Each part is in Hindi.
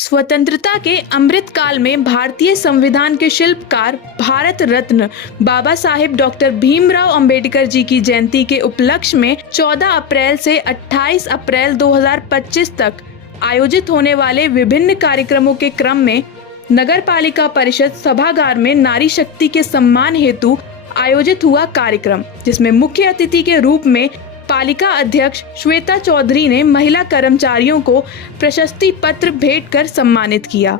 स्वतंत्रता के अमृत काल में भारतीय संविधान के शिल्पकार भारत रत्न बाबा साहेब डॉक्टर भीमराव अंबेडकर जी की जयंती के उपलक्ष्य में 14 अप्रैल से 28 अप्रैल 2025 तक आयोजित होने वाले विभिन्न कार्यक्रमों के क्रम में नगर पालिका परिषद सभागार में नारी शक्ति के सम्मान हेतु आयोजित हुआ कार्यक्रम, जिसमें मुख्य अतिथि के रूप में पालिका अध्यक्ष श्वेता चौधरी ने महिला कर्मचारियों को प्रशस्ति पत्र भेंट कर सम्मानित किया।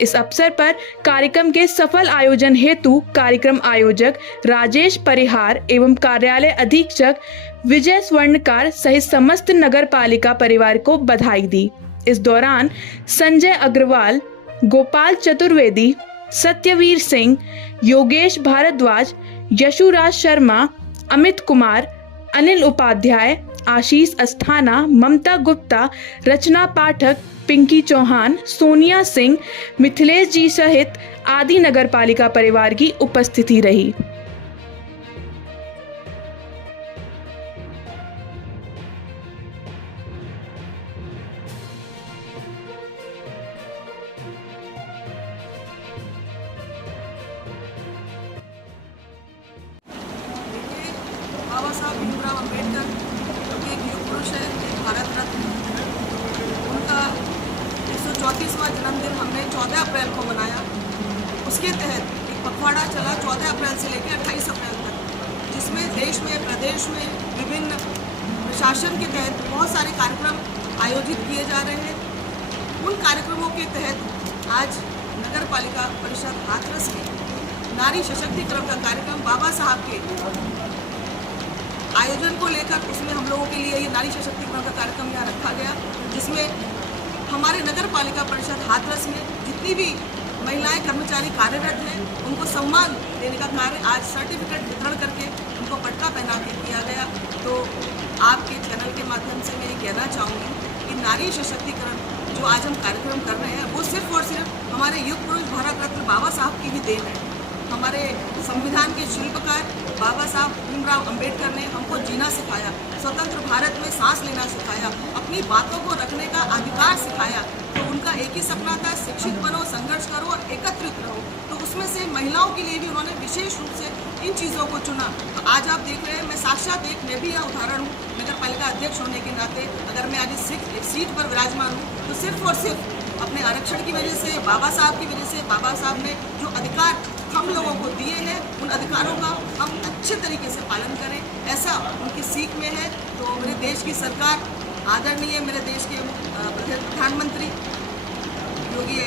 इस अवसर पर कार्यक्रम के सफल आयोजन हेतु कार्यक्रम आयोजक राजेश परिहार एवं कार्यालय अधीक्षक विजय स्वर्णकार सहित समस्त नगर पालिका परिवार को बधाई दी। इस दौरान संजय अग्रवाल, गोपाल चतुर्वेदी, सत्यवीर सिंह, योगेश भारद्वाज, यशुराज शर्मा, अमित कुमार, अनिल उपाध्याय, आशीष अस्थाना, ममता गुप्ता, रचना पाठक, पिंकी चौहान, सोनिया सिंह, मिथिलेश जी सहित आदि नगर पालिका परिवार की उपस्थिति रही। बाबा साहब भीमराव अंबेडकर एक युग पुरुष है, एक भारत रत्न। उनका 134वां जन्मदिन हमने 14 अप्रैल को मनाया। उसके तहत एक पखवाड़ा चला 14 अप्रैल से लेकर 28 अप्रैल तक, जिसमें देश में, प्रदेश में विभिन्न प्रशासन के तहत बहुत सारे कार्यक्रम आयोजित किए जा रहे हैं। उन कार्यक्रमों के तहत आज नगर पालिका परिषद हाथरस में नारी सशक्तिकरण का कार्यक्रम बाबा साहब के आयोजन को लेकर, उसमें हम लोगों के लिए ये नारी सशक्तिकरण का कार्यक्रम यहाँ रखा गया, जिसमें हमारे नगर पालिका परिषद हाथरस में जितनी भी महिलाएं कर्मचारी कार्यरत हैं उनको सम्मान देने का कार्य आज सर्टिफिकेट वितरण करके उनको पटका पहना के किया गया। तो आपके चैनल के माध्यम से मैं ये कहना चाहूँगी कि नारी सशक्तिकरण जो आज हम कार्यक्रम कर रहे हैं वो सिर्फ और सिर्फ हमारे युग पुरुष भारत रत्न बाबा साहब की भी देन है। हमारे संविधान के शिल्पकार बाबा साहब भीमराव अंबेडकर ने हमको जीना सिखाया, स्वतंत्र भारत में सांस लेना सिखाया, अपनी बातों को रखने का अधिकार सिखाया। तो उनका एक ही सपना था, शिक्षित बनो, संघर्ष करो और एकत्रित रहो। तो उसमें से महिलाओं के लिए भी उन्होंने विशेष रूप से इन चीज़ों को चुना। तो आज आप देख रहे हैं, मैं साक्षात मैं भी यह उदाहरण हूँ नगर पालिका अध्यक्ष होने के नाते। अगर मैं आज इस सीट पर विराजमान हूँ तो सिर्फ और सिर्फ अपने आरक्षण की वजह से, बाबा साहब की वजह से। बाबा साहब ने जो अधिकार हम लोगों को दिए हैं, उन अधिकारों का हम अच्छे तरीके से पालन करें, ऐसा उनकी सीख में है। तो मेरे देश की सरकार आदरणीय मेरे देश के प्रधानमंत्री योगी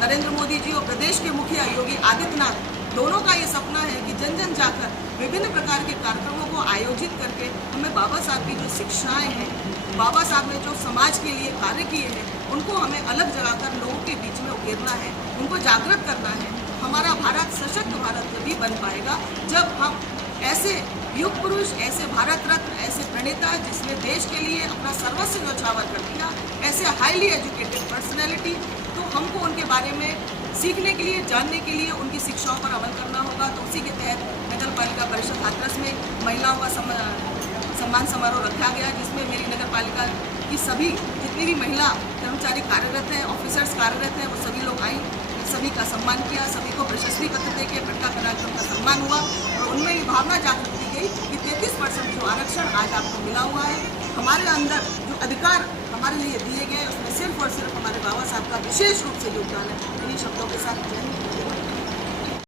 नरेंद्र मोदी जी और प्रदेश के मुखिया योगी आदित्यनाथ, दोनों का ये सपना है कि जन जन जाकर विभिन्न प्रकार के कार्यक्रमों को आयोजित करके हमें बाबा साहब की जो शिक्षाएं हैं, बाबा साहब ने जो समाज के लिए कार्य किए हैं, उनको हमें अलग जगाकर लोगों के बीच में उकेरना है, उनको जागृत करना है। हमारा भारत सशक्त भारत तभी बन पाएगा जब हम ऐसे युग पुरुष, ऐसे भारत रत्न, ऐसे प्रणेता जिसने देश के लिए अपना सर्वस्व न्यौछावर कर दिया, ऐसे हाईली एजुकेटेड पर्सनैलिटी, तो हमको उनके बारे में सीखने के लिए, जानने के लिए उनकी शिक्षाओं पर अमल करना होगा। तो उसी के तहत नगर पालिका परिषद हाथरस में महिलाओं का सम्मान समारोह रखा गया, जिसमें मेरी नगर पालिका की सभी जितनी भी महिला कर्मचारी कार्यरत हैं, ऑफिसर्स कार्यरत हैं, वो सभी लोग आई, सभी का सम्मान किया, सभी को प्रशस्ति पत्र देके पटका पहनाकर उनका सम्मान हुआ। और उनमें ये भावना जागृत की गई कि 33% जो आरक्षण आज आपको मिला हुआ है, हमारे अंदर जो अधिकार हमारे लिए दिए गए, उसमें सिर्फ और सिर्फ हमारे बाबा साहब का विशेष रूप से योगदान है। इन्हीं शब्दों के साथ